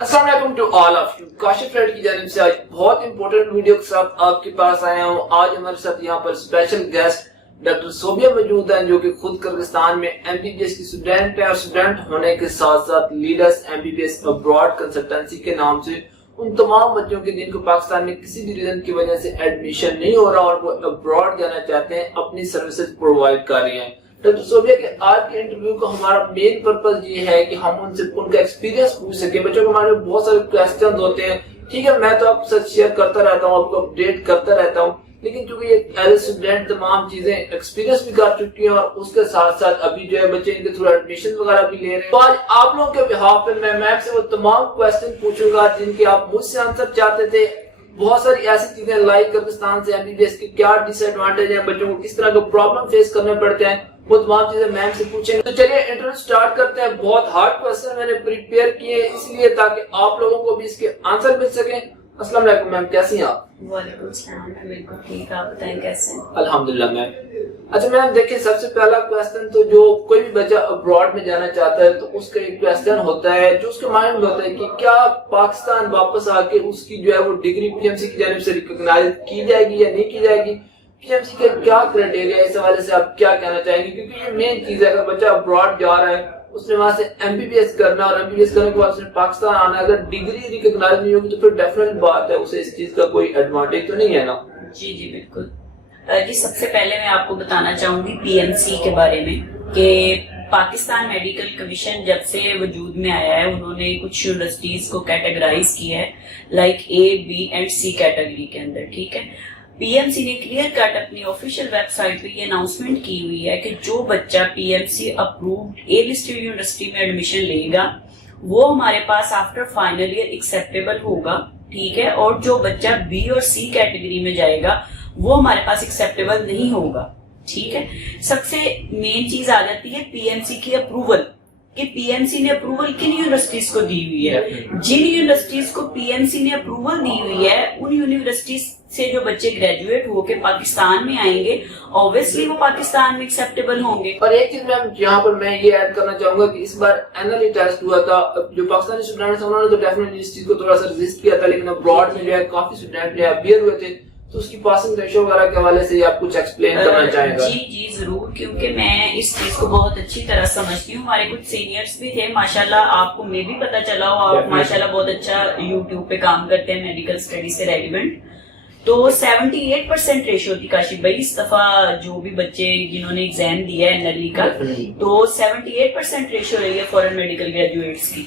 अस्सलाम वालेकुम to all of you. Kashif friend की जानिब से आज बहुत इंपॉर्टेंट वीडियो के साथ आपके पास आया हूँ। आज हमारे साथ यहाँ पर स्पेशल गेस्ट डॉक्टर सोबिया मौजूद हैं, जो कि खुद किर्गिस्तान में एमबीबीएस की स्टूडेंट है और स्टूडेंट होने के साथ साथ लीडर्स एमबीबीएस अब्रॉड कंसल्टेंसी के नाम से उन तमाम बच्चों के जिनको पाकिस्तान में किसी भी रीजन की वजह से एडमिशन नहीं हो रहा और वो अब्रॉड जाना चाहते हैं, अपनी सर्विसेज प्रोवाइड कर रहे हैं। डॉक्टर सोबिया के आज के इंटरव्यू का हमारा मेन पर्पस ये है कि हम उनसे उनका एक्सपीरियंस पूछ सके। बच्चों को हमारे बहुत सारे क्वेश्चन होते हैं, ठीक है, मैं तो आपके साथ शेयर करता रहता हूँ, आपको अपडेट करता रहता हूँ, लेकिन चूंकि ये एज ए स्टूडेंट तमाम चीजें एक्सपीरियंस भी कर चुकी है और उसके साथ साथ अभी जो है बच्चे इनके थ्रू एडमिशन वगैरह भी ले रहे हैं। तो आज आप लोगों के बिहाफ पे मैं आपसे वो तमाम क्वेश्चन पूछूंगा जिनके आप मुझसे आंसर चाहते थे। बहुत सारी ऐसी चीजें लाइक किर्गिस्तान से एमबीबीएस के क्या डिसएडवांटेज है, बच्चों को किस तरह के प्रॉब्लम फेस करने पड़ते हैं, वो तमाम चीजें मैम से पूछेंगे। तो चलिए इंटरव्यू स्टार्ट करते हैं। बहुत हार्ड क्वेश्चन मैंने प्रिपेयर किए इसलिए ताकि आप लोगों को भी इसके आंसर मिल सके। अस्सलाम वालेकुम मैम, कैसी हैं आप? वालेकुम सलाम, बिल्कुल ठीक, आप बताएं कैसे हैं? अल्हम्दुलिल्लाह मैम। अच्छा मैम देखिए, सबसे पहला क्वेश्चन तो जो कोई भी बच्चा अब्रॉड में जाना चाहता है तो उसका एक क्वेश्चन होता है जो उसके माइंड में होता है कि क्या पाकिस्तान वापस आके उसकी जो है वो डिग्री पीएमसी की जानिब से रिकॉग्नाइज की जाएगी या नहीं की जाएगी, पीएमसी के क्या क्राइटेरिया, इस हवाले से आप क्या कहना चाहेंगे? क्योंकि ये मेन चीज है, अगर बच्चा अब्रॉड जा रहा है उसने वहां से एमबीबीएस करना और एमबीबीएस करने के बाद उसने पाकिस्तान आना, अगर डिग्री रिकॉग्नाइज नहीं होगी तो फिर डेफिनेट बात है उसे इस चीज का कोई एडवांटेज तो नहीं है ना? जी जी बिल्कुल जी। सबसे पहले मैं आपको बताना चाहूंगी पीएमसी के बारे में कि पाकिस्तान मेडिकल कमीशन जब से वजूद में आया है उन्होंने कुछ यूनिवर्सिटीज को कैटेगराइज किया है like A B and C category के अंदर, ठीक है। पीएमसी ने क्लियर कट अपनी ऑफिशियल वेबसाइट पे ये अनाउंसमेंट की हुई है कि जो बच्चा PMC approved A listed university में एडमिशन लेगा वो हमारे पास आफ्टर फाइनल ईयर एक्सेप्टेबल होगा, ठीक है। और जो बच्चा बी और सी कैटेगरी में जाएगा वो हमारे पास एक्सेप्टेबल नहीं होगा, ठीक है। सबसे मेन चीज आ जाती है पीएमसी की अप्रूवल कि पीएमसी ने अप्रूवल किन यूनिवर्सिटीज को दी हुई है। जिन यूनिवर्सिटीज को पीएमसी ने अप्रूवल दी हुई है उन यूनिवर्सिटीज से जो बच्चे ग्रेजुएट होके पाकिस्तान में आएंगे ऑब्वियसली वो पाकिस्तान में एक्सेप्टेबल होंगे। और एक चीज मैम यहाँ पर मैं ये ऐड करना चाहूंगा कि इस बार एनएलई टेस्ट हुआ था, जो पाकिस्तानी स्टूडेंट्स उन्होंने तो डेफिनेटली इस चीज को थोड़ा सा रेजिस्ट किया था, लेकिन अब्रॉड में जो है काफी स्टूडेंट जो है अपियर हुए थे, तो उसकी पासिंग रेशो वगैरह के हवाले से आप कुछ एक्सप्लेन करना चाहेंगे? जी जी जरूर, क्योंकि मैं इस चीज को बहुत अच्छी तरह समझती हूँ। हमारे कुछ सीनियर्स भी थे माशाल्लाह, आपको मे भी पता चला हो, आप माशाल्लाह बहुत अच्छा यूट्यूब पे काम करते हैं मेडिकल स्टडी से रेलिवेंट। तो 78% रेशियो थी काशिफ भाई इस दफा जो भी बच्चे जिन्होंने एग्जाम दिया है एनएलई का, तो 78% रेशियो रही है फॉरेन मेडिकल ग्रेजुएट्स की।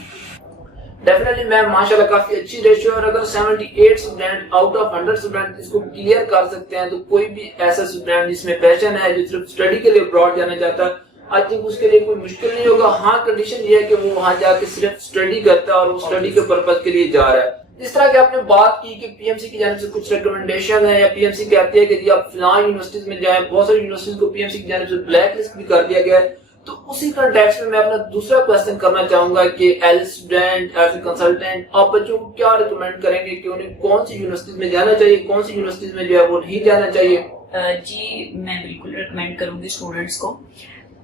डेफिनेटली मैम माशाल्लाह काफी अच्छी रेशियो, और अगर 78 स्टूडेंट आउट ऑफ 100 स्टूडेंट इसको क्लियर कर सकते हैं तो कोई भी ऐसा स्टूडेंट जिसमें पैशन है जो सिर्फ स्टडी के लिए अब्रॉड जाना चाहता है, आई थिंक उसके लिए कोई मुश्किल नहीं होगा। हाँ, कंडीशन ये है कि वो वहां जाके सिर्फ स्टडी करता है और वो स्टडी के पर्पज के लिए जा रहा है। इस तरह की आपने बात की कि पीएमसी की जानिब से कुछ रिकमेंडेशन है या पीएमसी कहती है कि जी आप फिलहाल यूनिवर्सिटीज में जाएं, बहुत सारी यूनिवर्सिटीज को पीएमसी की जानिब से ब्लैक लिस्ट भी कर दिया गया है। तो उसी कंटेक्स्ट में मैं अपना दूसरा क्वेश्चन करना चाहूंगा कि as student as a consultant आप बच्चों को क्या रिकमेंड करेंगे कि उन्हें कौन सी यूनिवर्सिटीज में जाना चाहिए, कौन सी यूनिवर्सिटीज में जो है वो नहीं जाना चाहिए? जी मैं बिल्कुल रिकमेंड करूंगी स्टूडेंट्स को।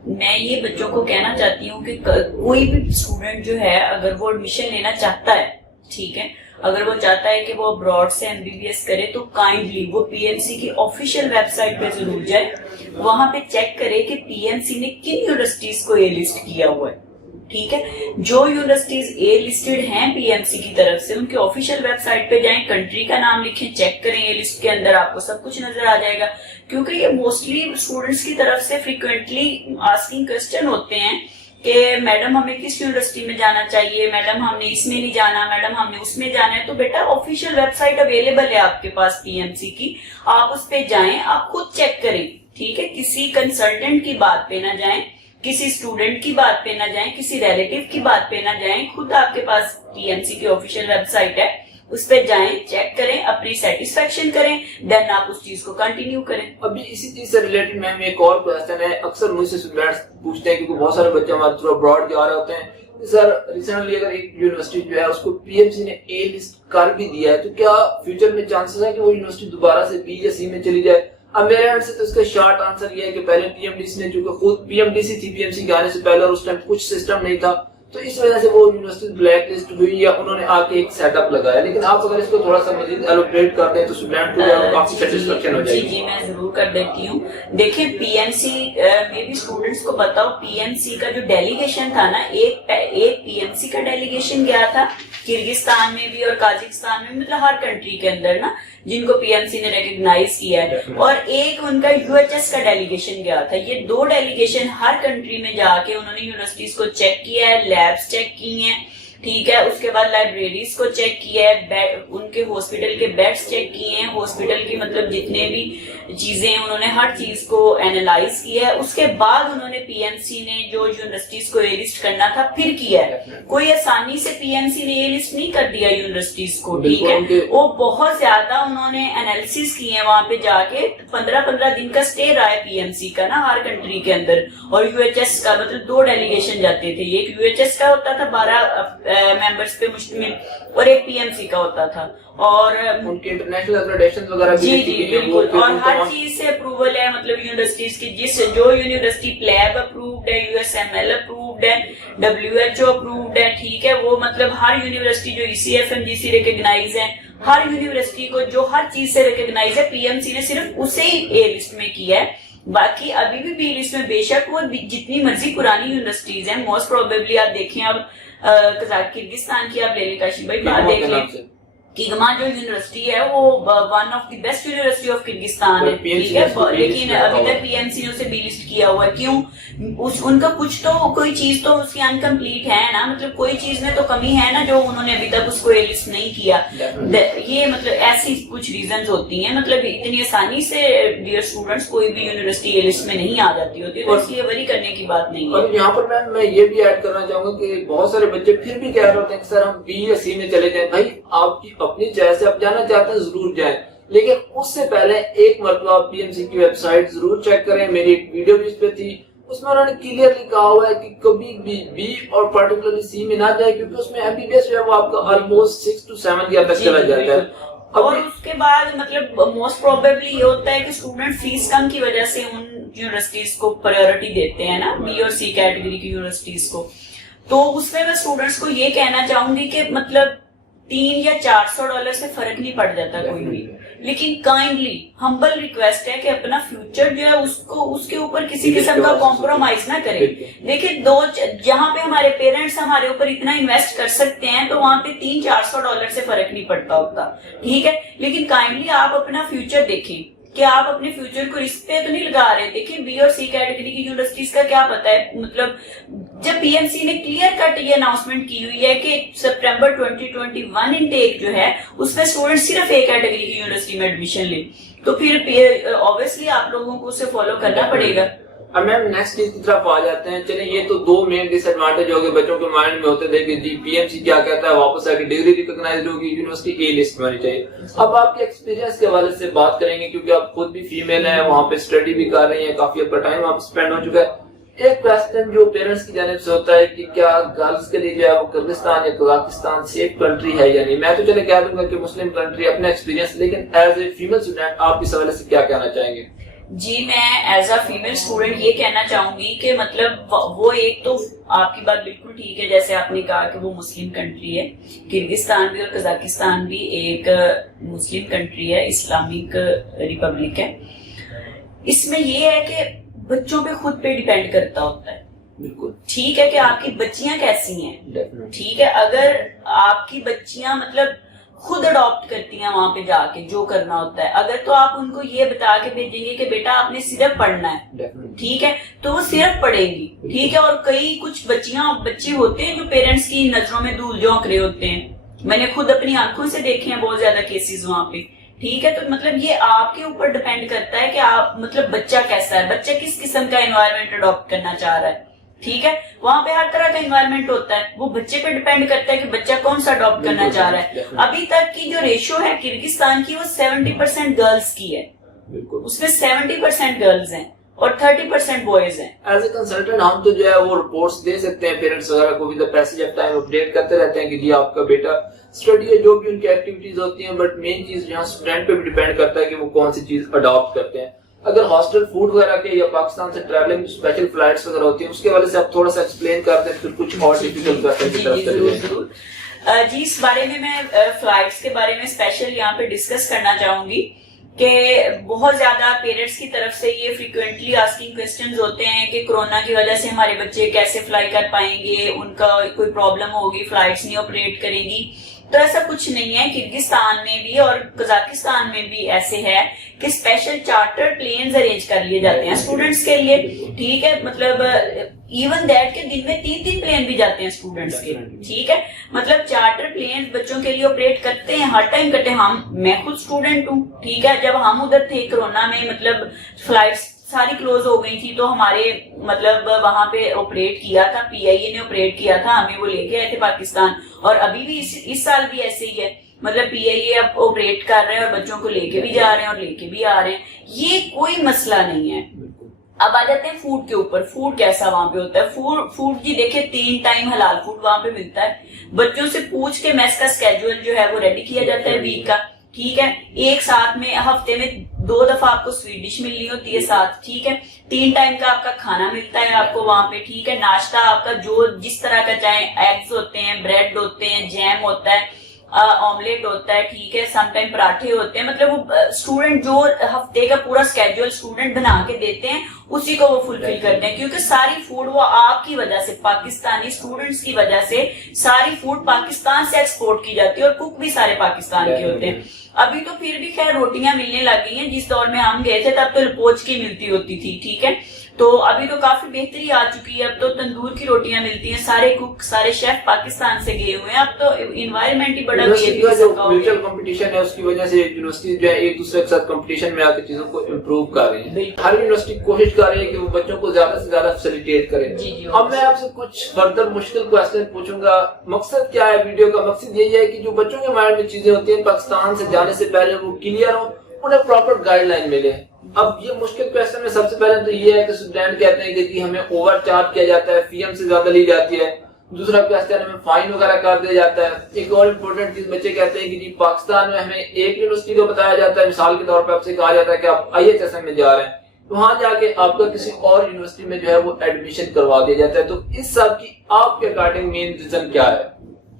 मैं ये बच्चों को कहना चाहती हूँ कि कोई भी स्टूडेंट जो है अगर वो एडमिशन लेना चाहता है, ठीक है, अगर वो चाहता है कि वो अब्रॉड से एमबीबीएस करे तो काइंडली वो पीएमसी की ऑफिशियल वेबसाइट पे जरूर जाए, वहां पे चेक करे कि पीएमसी ने किन यूनिवर्सिटीज को ए लिस्ट किया हुआ है, ठीक है। जो यूनिवर्सिटीज ए लिस्टेड हैं पीएमसी की तरफ से उनकी ऑफिशियल वेबसाइट पे जाएं, कंट्री का नाम लिखें, चेक करें, ए लिस्ट के अंदर आपको सब कुछ नजर आ जाएगा। क्योंकि ये मोस्टली स्टूडेंट्स की तरफ से फ्रिक्वेंटली आस्किंग क्वेश्चन होते हैं कि मैडम हमें किस यूनिवर्सिटी में जाना चाहिए, मैडम हमने इसमें नहीं जाना, मैडम हमने उसमें जाना है। तो बेटा ऑफिशियल वेबसाइट अवेलेबल है आपके पास पीएमसी की, आप उस पे जाएं, आप खुद चेक करें, ठीक है। किसी कंसल्टेंट की बात पे ना जाएं, किसी स्टूडेंट की बात पे ना जाएं, किसी रिलेटिव की बात पे ना जाएं, खुद आपके पास पीएमसी की ऑफिशियल वेबसाइट है, उस पे जाएं, चेक करें, अपनी सेटिस्फेक्शन करें, देन आप उस चीज को कंटिन्यू करें। अभी इसी चीज से रिलेटेड मैम एक और क्वेश्चन है, अक्सर मुझसे स्टूडेंट्स पूछते हैं क्योंकि बहुत सारे बच्चे हमारे थ्रू अब्रॉड जा रहे होते हैं, सर रिसेंटली अगर एक यूनिवर्सिटी जो है उसको पीएमसी ने ए लिस्ट कर भी दिया है तो क्या फ्यूचर में चांसेस है कि वो यूनिवर्सिटी दोबारा से बी या सी में चली जाए? अब मेरे एंड से तो इसका शॉर्ट आंसर ये है कि पहले पीएमडीसी ने, चूंकि खुद पीएमडीसी थी पीएमसी के आने से पहले और उस टाइम कुछ सिस्टम नहीं था, तो इस वजह से वो यूनिवर्सिटी ब्लैक लिस्ट हुई या उन्होंने आके एक सेटअप लगाया। लेकिन आप अगर इसको थोड़ा सा मजीद एलोबरेट कर दें तो स्टूडेंट को काफी सेटिस्फेक्शन हो जाएगी। जी मैं जरूर कर देती हूँ। देखिए पीएमसी में भी स्टूडेंट्स को बताओ, पीएमसी का जो डेलीगेशन था ना, एक पीएमसी का डेलीगेशन गया था किर्गिस्तान में भी और काजाकिस्तान में, मतलब हर कंट्री के अंदर ना जिनको पीएमसी ने रिकॉग्नाइज किया है, और एक उनका यूएचएस का डेलीगेशन गया था। ये दो डेलीगेशन हर कंट्री में जाके उन्होंने यूनिवर्सिटीज को चेक किया है, लैब्स चेक की हैं, ठीक है, उसके बाद लाइब्रेरीज को चेक किया है, उनके हॉस्पिटल के बेड्स चेक किए हैं, हॉस्पिटल की मतलब जितने भी चीजें हैं उन्होंने हर चीज को एनालाइज किया है। उसके बाद उन्होंने पीएमसी ने जो यूनिवर्सिटीज को ए लिस्ट करना था फिर किया है। कोई आसानी से पीएमसी ने ए लिस्ट नहीं कर दिया यूनिवर्सिटीज को, ठीक है, वो बहुत ज्यादा उन्होंने एनालिसिस किए हैं वहां पे जाके। 15-15 दिन का स्टे रहा है पीएमसी का ना हर कंट्री के अंदर, और यूएचएस का मतलब 2 डेलीगेशन जाते थे, एक यूएचएस का होता था 12 मेंबर्स पे मुश्तमिल और एक पीएमसी का होता था, और उनके इंटरनेशनल एक्रेडिटेशन वगैरह भी जी बिल्कुल, और हर चीज से अप्रूवल है, मतलब यूनिवर्सिटीज की जो यूनिवर्सिटी प्लैब अप्रूव्ड है, यूएसएमएल अप्रूव्ड है, डब्ल्यूएचओ अप्रूव्ड है, ठीक है, वो मतलब हर यूनिवर्सिटी जो ईसीएफएमजीसी रिकॉग्नाइज है, हर यूनिवर्सिटी को जो हर चीज से रिकॉग्नाइज है, पीएमसी ने सिर्फ उसे ही ए लिस्ट में किया है। बाकी अभी भी बी लिस्ट में बेशक वो जितनी मर्जी पुरानी यूनिवर्सिटीज हैं, मोस्ट प्रोबेबली आप देखें, अब किर्गिस्तान की आप ले लें, काशी भाई बात देख लें, किगमा जो यूनिवर्सिटी है वो one of the best university of Kyrgyzstan है, ठीक है, लेकिन अभी तक पीएमसी ने उसे बी लिस्ट किया हुआ है। क्यों? उनका कुछ तो कोई चीज तो उसकी अनकम्प्लीट है ना, मतलब कोई चीज में तो कमी है ना जो उन्होंने अभी तक उसको ए लिस्ट नहीं किया। ये मतलब ऐसी कुछ रीजंस होती हैं, मतलब इतनी आसानी से डियर स्टूडेंट्स कोई भी यूनिवर्सिटी ए लिस्ट में नहीं आ जाती होती, तो इसलिए वरी करने की बात नहीं है। और यहाँ पर मैम मैं ये भी ऐड करना चाहूंगा कि बहुत सारे बच्चे फिर भी कह रहे होते हैं कि सर हम बी या सी में चले जाएं। भाई आपकी अपनी चॉइस है, आप जाना चाहते हैं जरूर जाएं, लेकिन उससे पहले एक मरतबा पीएमसी की वेबसाइट जरूर चेक करें। मेरी एक वीडियो भी इस पे थी, उसमें उन्होंने क्लियरली कहा हुआ है कि कभी भी बी और पर्टिकुलरली सी में ना जाए, क्योंकि उसमें एमबीबीएस जो है वो आपका ऑलमोस्ट 6 to 7 ईयर तक चला जाता है। और उसके बाद मतलब मोस्ट प्रोबेबली ये होता है कि स्टूडेंट फीस कम की वजह से उन यूनिवर्सिटीज को प्रायोरिटी देते हैं ना, बी और सी कैटेगरी की यूनिवर्सिटीज को। तो उसमें मैं स्टूडेंट्स को ये कहना चाहूंगी कि मतलब $300 या $400 से फर्क नहीं पड़ जाता कोई भी, लेकिन काइंडली हम्बल रिक्वेस्ट है कि अपना फ्यूचर जो है उसको उसके ऊपर किसी किस्म का कॉम्प्रोमाइज ना करें। देखिए जहाँ पे हमारे पेरेंट्स हमारे ऊपर इतना इन्वेस्ट कर सकते हैं तो वहां पे $300-400 से फर्क नहीं पड़ता होता, ठीक है, लेकिन काइंडली आप अपना फ्यूचर देखें कि आप अपने फ्यूचर को रिस्क पे तो नहीं लगा रहे। देखिए बी और सी कैटेगरी की यूनिवर्सिटीज का क्या पता है, मतलब जब पीएमसी ने क्लियर कट ये अनाउंसमेंट की हुई है कि सितंबर 2021 इनटेक जो है उसमें स्टूडेंट सिर्फ ए कैटेगरी की यूनिवर्सिटी में एडमिशन ले, तो फिर ऑब्वियसली आप लोगों को उसे फॉलो करना पड़ेगा। अब मैम नेक्स्ट चीज की तरफ आ जाते हैं। चलिए ये तो 2 मेन डिसएडवांटेज हो गए बच्चों के माइंड में होते थे कि जी पीएमसी क्या कहता है, वापस आके डिग्री रिकॉग्नाइज्ड होगी, यूनिवर्सिटी ए लिस्ट में होनी चाहिए। अब आपके एक्सपीरियंस के हवाले से बात करेंगे, क्योंकि आप खुद भी फीमेल हैं, वहां पे स्टडी भी कर रही हैं, काफी आपका टाइम आप स्पेंड हो चुका है। एक क्वेश्चन जो पेरेंट्स की जानिब से होता है कि क्या गर्ल्स के लिए जो है वो किर्गिस्तान या कजाकिस्तान सेफ कंट्री है या नहीं। मैं तो चले कह दूंगा कि मुस्लिम कंट्री अपने एक्सपीरियंस, लेकिन एज ए फीमेल स्टूडेंट आप इस हवाले से क्या कहना चाहेंगे? जी मैं एज अ फीमेल स्टूडेंट ये कहना चाहूंगी कि मतलब वो एक तो आपकी बात बिल्कुल ठीक है, जैसे आपने कहा कि वो मुस्लिम कंट्री है, किर्गिस्तान भी और कजाकिस्तान भी एक मुस्लिम कंट्री है, इस्लामिक रिपब्लिक है। इसमें ये है कि बच्चों पे खुद पे डिपेंड करता होता है, बिल्कुल ठीक है, कि आपकी बच्चियां कैसी हैं, ठीक है, अगर आपकी बच्चियां मतलब खुद अडॉप्ट करती हैं वहां पे जाके जो करना होता है, अगर तो आप उनको ये बता के भेजेंगे कि बेटा आपने सिर्फ पढ़ना है, ठीक है, तो वो सिर्फ पढ़ेगी, ठीक है। और कई कुछ बच्चे होते हैं जो पेरेंट्स की नजरों में धूल झोंक रहे होते हैं, मैंने खुद अपनी आंखों से देखे हैं बहुत ज्यादा केसेस वहां पे, ठीक है। तो मतलब ये आपके ऊपर डिपेंड करता है कि आप मतलब बच्चा कैसा है, बच्चा किस किस्म का एनवायरनमेंट अडॉप्ट करना चाह रहा है, ठीक है। वहां पे हर तरह का एनवायरनमेंट होता है, वो बच्चे पे डिपेंड करता है कि बच्चा कौन सा अडॉप्ट करना चाह रहा है। अभी तक की जो रेशियो है किर्गिस्तान की वो 70% गर्ल्स की है, उसमें 70% गर्ल्स हैं और 30% बॉयज हैं। एज ए कंसल्टेंट हम तो जो है वो रिपोर्ट्स दे सकते हैं पेरेंट्स वगैरह को भी, the passage of time update करते रहते हैं कि जी आपका बेटा स्टडी है, जो भी उनकी एक्टिविटीज होती हैं, बट मेन चीज यहाँ स्टूडेंट पे भी डिपेंड करता है कि वो कौन सी चीज अडॉप्ट करते हैं। अगर हॉस्टल फूड वगैरह के या पाकिस्तान से ट्रैवलिंग स्पेशल फ्लाइट्स वगैरह होती है उसके वाले से आप थोड़ा सा एक्सप्लेन कर दें, फिर कुछ और डिफिकल्ट क्वेश्चन की तरफ चले जाएं। जी, इस बारे में मैं फ्लाइट्स के बारे में स्पेशल यहाँ पे डिस्कस करना चाहूंगी कि बहुत ज्यादा पेरेंट्स की तरफ से ये फ्रीक्वेंटली आस्किंग क्वेश्चंस होते हैं कि कोरोना की वजह से हमारे बच्चे कैसे फ्लाई कर पाएंगे, उनका कोई प्रॉब्लम होगी, फ्लाइट्स नहीं ऑपरेट करेंगी। तो ऐसा कुछ नहीं है। किर्गिस्तान में भी और कजाकिस्तान में भी ऐसे है कि स्पेशल चार्टर प्लेन्स अरेंज कर लिए जाते हैं स्टूडेंट्स के लिए, ठीक है। मतलब इवन दैट के दिन में 3-3 प्लेन भी जाते हैं स्टूडेंट्स के, ठीक है। मतलब चार्टर प्लेन बच्चों के लिए ऑपरेट करते हैं, हर टाइम करते हैं। मैं खुद स्टूडेंट हूँ, ठीक है। जब हम उधर थे कोरोना में, मतलब फ्लाइट्स सारी क्लोज हो गई थी, तो हमारे मतलब वहां पे ऑपरेट किया था, PIA ने ऑपरेट किया था, हमें वो लेके आए थे पाकिस्तान। और अभी भी इस साल भी ऐसे ही है, मतलब PIA अब ऑपरेट कर रहे हैं और बच्चों को लेके भी जा रहे हैं और लेके भी आ रहे हैं, ये कोई मसला नहीं है। अब आ जाते हैं फूड के ऊपर। फूड कैसा वहां पे होता है? फूड जी देखिए, 3 टाइम हलाल फूड वहां पे मिलता है। बच्चों से पूछ के मेस का स्केड्यूल जो है वो रेडी किया जाता है वीक का, ठीक है। एक साथ में हफ्ते में 2 दफा आपको स्वीट डिश मिलनी होती है साथ, ठीक है। 3 टाइम का आपका खाना मिलता है आपको वहां पे, ठीक है। नाश्ता आपका जो जिस तरह का चाहे, एग्स होते हैं, ब्रेड होते हैं, जैम होता है, ऑमलेट होता है, ठीक है। समटाइम पराठे होते हैं। मतलब वो स्टूडेंट जो हफ्ते का पूरा स्केड्यूल स्टूडेंट बना के देते हैं उसी को वो फुलफिल करते हैं, क्योंकि सारी फूड वो आपकी वजह से, पाकिस्तानी स्टूडेंट्स की वजह से सारी फूड पाकिस्तान से एक्सपोर्ट की जाती है और कुक भी सारे पाकिस्तान के होते हैं। अभी तो फिर भी खैर रोटियां मिलने लग गई हैं, जिस दौर में हम गए थे तब तो पोच की मिलती होती थी, ठीक है। तो अभी तो काफी बेहतरी आ चुकी है, अब तो तंदूर की रोटियां मिलती हैं। सारे कुक, सारे शेफ पाकिस्तान से गए हुए हैं। अब तो इन्वायरमेंट ही बड़ा म्यूचुअल कंपटीशन है, उसकी वजह से यूनिवर्सिटी जो है एक दूसरे के साथ कंपटीशन में आकर चीजों को इम्प्रूव कर रही है। हर यूनिवर्सिटी कोशिश कर रही है कि वो बच्चों को ज्यादा से ज्यादा फैसिलिटेट करे। अब मैं आपसे कुछ फर्दर मुश्किल क्वेश्चन पूछूंगा। मकसद क्या है वीडियो का? मकसद यही है कि जो बच्चों के माइंड में चीजें होती है पाकिस्तान से जाने से पहले वो क्लियर हो, उन्हें प्रॉपर गाइडलाइन मिले। अब ये मुश्किल क्वेश्चन में सबसे पहले तो ये है कि स्टूडेंट कहते हैं कि हमें ओवर चार्ज किया जाता है, फी हमसे ज्यादा ली जाती है। दूसरा क्वेश्चन, हमें फाइन वगैरह कर दिया जाता है। एक और इम्पोर्टेंट चीज, बच्चे कहते हैं कि जी पाकिस्तान में हमें एक यूनिवर्सिटी को बताया जाता है, मिसाल के तौर पर आपसे कहा जाता है कि आप IHSM में जा रहे हैं, तो वहां जाके आपका किसी और यूनिवर्सिटी में जो है वो एडमिशन करवा दिया जाता है। तो इस सब की आपके अकॉर्डिंग मेन रीजन क्या है?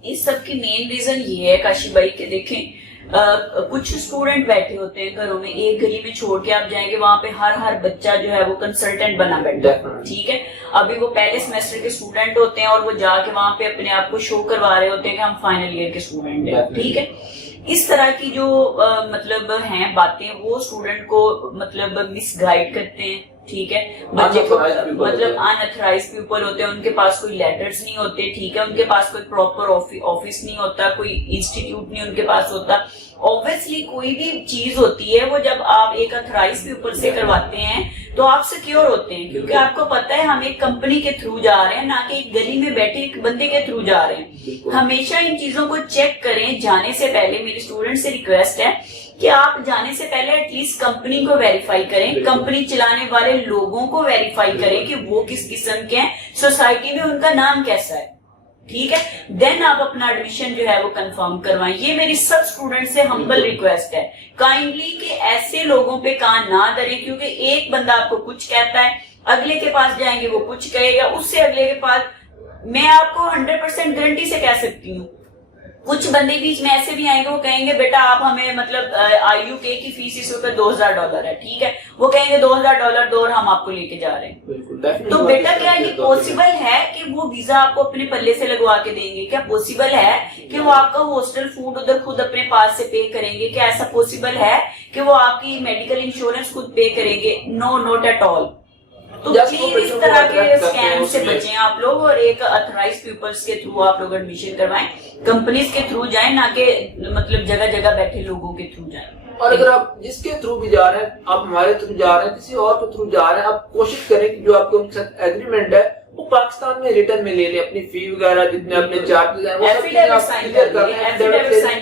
इस सब की मेन रीजन ये है काशी भाई के देखें, कुछ स्टूडेंट बैठे होते हैं घरों में, एक गली में छोड़ के आप जाएंगे वहां पे हर बच्चा जो है वो कंसल्टेंट बना बैठा है, ठीक है। अभी वो पहले सेमेस्टर के स्टूडेंट होते हैं और वो जाके वहां पे अपने आप को शो करवा रहे होते हैं कि हम फाइनल ईयर के स्टूडेंट हैं, ठीक है। इस तरह की जो मतलब हैं बातें, वो स्टूडेंट को मतलब मिसगाइड करते हैं, ठीक है। बच्चे को मतलब अनऑथराइज पीपल होते हैं, उनके पास कोई लेटर्स नहीं होते, ठीक है। उनके पास कोई प्रॉपर ऑफिस नहीं होता, कोई इंस्टीट्यूट नहीं उनके पास होता। ऑब्वियसली कोई भी चीज होती है वो जब आप एक अथराइज पीपल से करवाते हैं तो आप सिक्योर होते हैं, क्योंकि आपको पता है हम एक कंपनी के थ्रू जा रहे हैं, ना कि एक गली में बैठे एक बंदे के थ्रू जा रहे हैं। हमेशा इन चीजों को चेक करें जाने से पहले। मेरे स्टूडेंट से रिक्वेस्ट है कि आप जाने से पहले एटलीस्ट कंपनी को वेरीफाई करें, कंपनी चलाने वाले लोगों को वेरीफाई करें कि वो किस किस्म के हैं, सोसाइटी में उनका नाम कैसा है, ठीक है। देन आप अपना एडमिशन जो है वो कंफर्म करवाएं। ये मेरी सब स्टूडेंट से हम्बल रिक्वेस्ट है, काइंडली कि ऐसे लोगों पे कान ना धरें, क्योंकि एक बंदा आपको कुछ कहता है, अगले के पास जाएंगे वो कुछ कहेगा, उससे अगले के पास। मैं आपको 100% गारंटी से कह सकती हूँ, कुछ बंदे बीच में ऐसे भी आएंगे, वो कहेंगे बेटा आप हमें मतलब IUK की फीस इस वक्त $2000 है, ठीक है। वो कहेंगे $2000 दो और हम आपको लेके जा रहे हैं। तो बेटा क्या ये पॉसिबल है कि वो वीजा आपको अपने पल्ले से लगवा के देंगे? क्या पॉसिबल है कि वो आपका हॉस्टल फूड उधर खुद अपने पास से पे करेंगे? क्या ऐसा पॉसिबल है कि वो आपकी मेडिकल इंश्योरेंस खुद पे करेंगे? No, not at all. तो प्लीज इस तरह के स्कैम से बचें आप लोग, और एक अथराइज पीपल्स के थ्रू आप लोग एडमिशन करवाएं, कंपनीज के थ्रू जाएं, ना कि मतलब जगह जगह बैठे लोगों के थ्रू जाएं। और अगर आप जिसके थ्रू भी जा रहे हैं, आप हमारे थ्रू जा रहे हैं, किसी और के थ्रू जा रहे हैं, आप कोशिश करें कि जो आपके उनके साथ एग्रीमेंट है वो पाकिस्तान में रिटर्न में ले लें। अपनी फी वगैरह जितने अपने चार्जेस हैं वो सब साइन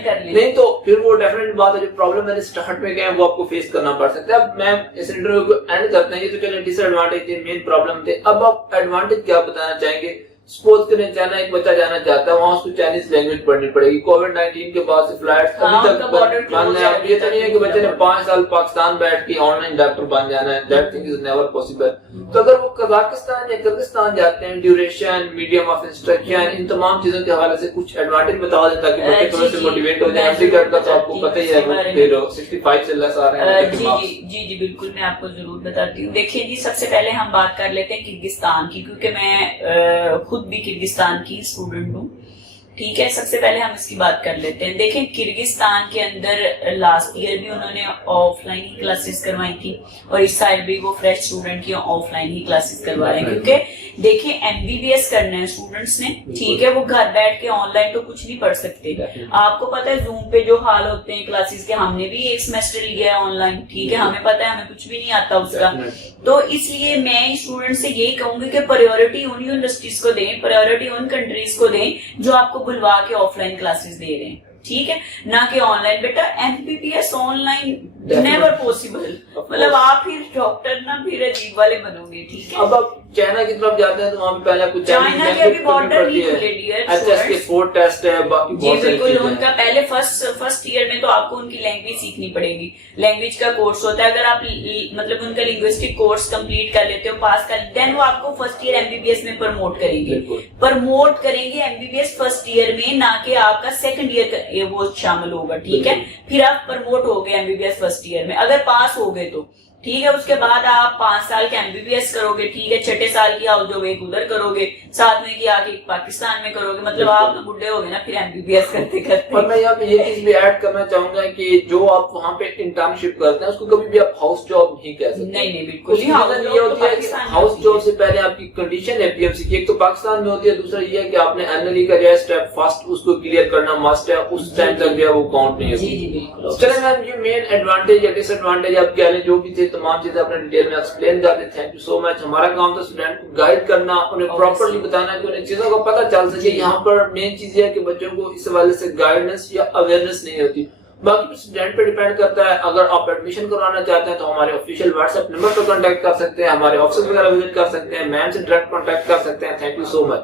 कर लें, नहीं तो फिर वो डेफिनेटली बात है, जो प्रॉब्लम मैंने स्टार्ट में गए वो आपको फेस करना पड़ सकता है। अब मैं इस इंटरव्यू को एंड करते हैं, ये तो चलिए डिसएडवांटेज थे, मेन प्रॉब्लम थे। अब आप एडवांटेज क्या बताना चाहेंगे सपोज करें चाइना एक बच्चा जाना चाहता है, वहाँ उसको चाइनीज लैंग्वेज पढ़नी पड़ेगी। कोविड-19 के बाद से फ्लाइट अभी तक बंद है। अब ये तो नहीं है कि बच्चे ने 5 साल पाकिस्तान बैठ के ऑनलाइन डॉक्टर बन जाना है, that thing is never possible. तो अगर वो कजाकिस्तान या किर्गिस्तान जाते हैं, ड्यूरेशन, मीडियम ऑफ इंस्ट्रक्शन, इन तमाम चीजों के हवाले से कुछ एडवांटेज बता दें ताकि बच्चे थोड़े से मोटिवेट हो जाए। एमडी कार्ड का तो आपको पता ही है, फिर 65 से लेस आ रहे हैं। जी बिल्कुल, मैं आपको जरूर बताती हूँ। देखिए जी, सबसे पहले हम बात कर लेते हैं किर्गिस्तान की, क्योंकि मैं खुद भी किर्गिस्तान की स्टूडेंट हूँ। ठीक है, सबसे पहले हम इसकी बात कर लेते हैं। देखें, किर्गिस्तान के अंदर लास्ट ईयर भी उन्होंने ऑफलाइन ही क्लासेस करवाई थी और इस साल भी वो फ्रेश स्टूडेंट की ऑफलाइन ही क्लासेस करवा रहे हैं, क्योंकि देखिए एमबीबीएस करना है स्टूडेंट्स ने, ठीक है, वो घर बैठ के ऑनलाइन तो कुछ नहीं पढ़ सकते। आपको पता है जूम पे जो हाल होते हैं क्लासेस के, हमने भी एक सेमेस्टर लिया है ऑनलाइन, ठीक है, हमें पता है, हमें कुछ भी नहीं आता उसका। तो इसलिए मैं स्टूडेंट से यही कहूंगी कि प्रायोरिटी उन यूनिवर्सिटीज को दें, प्रायोरिटी उन कंट्रीज को दें जो आपको बुलवा के ऑफलाइन क्लासेस दे रहे हैं, ठीक है, ना कि ऑनलाइन। बेटा एमबीबीएस ऑनलाइन नेवर पॉसिबल, मतलब आप फिर डॉक्टर ना फिर अजीब वाले बनोगे, ठीक है। अब आप चाइना की तरफ जाते हैं तो वहाँ पे पहले कुछ चाइना के अभी बॉर्डर नहीं खुले डियर, एचएसके 4 टेस्ट है, बाकी जी बिल्कुल। उनका पहले फर्स्ट ईयर में तो आपको उनकी लैंग्वेज सीखनी पड़ेगी, लैंग्वेज का कोर्स होता है। अगर आप मतलब उनका लिंग्विस्टिक कोर्स कंप्लीट कर लेते हो, पास कर, देन वो आपको फर्स्ट ईयर एमबीबीएस में प्रमोट करेंगे एमबीबीएस फर्स्ट ईयर में, ना कि आपका सेकंड ईयर वो शामिल होगा, ठीक है। फिर आप प्रमोट हो गए एमबीबीएस फर्स्ट ईयर में, अगर पास हो गए तो ठीक है। उसके बाद आप 5 साल के एमबीबीएस करोगे, ठीक है, 6 साल की आप जो एक उधर करोगे, साथ में की आके पाकिस्तान में करोगे, मतलब आप बुढ़े हो गए ना फिर एमबीबीएस करते करते। और मैं यहाँ पे ये चीज भी ऐड करना चाहूंगा कि जो आप वहाँ पे इंटर्नशिप करते हैं उसको कभी भी आप हाउस जॉब नहीं कह सकते। नहीं बिल्कुल नहीं। हाउस जॉब से पहले आपकी कंडीशन है पीएमसी की, एक तो पाकिस्तान में होती है, दूसरा ये है कि आपने एनएलई का जो स्टेप फर्स्ट उसको क्लियर करना मस्ट है, उस टाइम तक जो है वो काउंट नहीं है। चले मैम, ये मेन एडवांटेज या डिसएडवांटेज आप कह लें जो भी थे, तमाम चीजें अपने डिटेल में एक्सप्लेन कर दी। Thank you so much. हमारा काम था स्टूडेंट को गाइड करना, उन्हें प्रॉपर्ली बताना कि उन्हें चीजों का पता चल सके। यहाँ पर मेन चीज है कि बच्चों को इस हवाले से गाइडेंस या अवेयरनेस नहीं होती। बाकी स्टूडेंट पे डिपेंड करता है। अगर आप एडमिशन करवाना चाहते हैं तो हमारे ऑफिशियल व्हाट्सएप नंबर पर कांटेक्ट कर सकते हैं, हमारे ऑफिस वगैरह विजिट कर सकते हैं, मैम से डायरेक्ट कांटेक्ट कर सकते हैं। Thank you so much.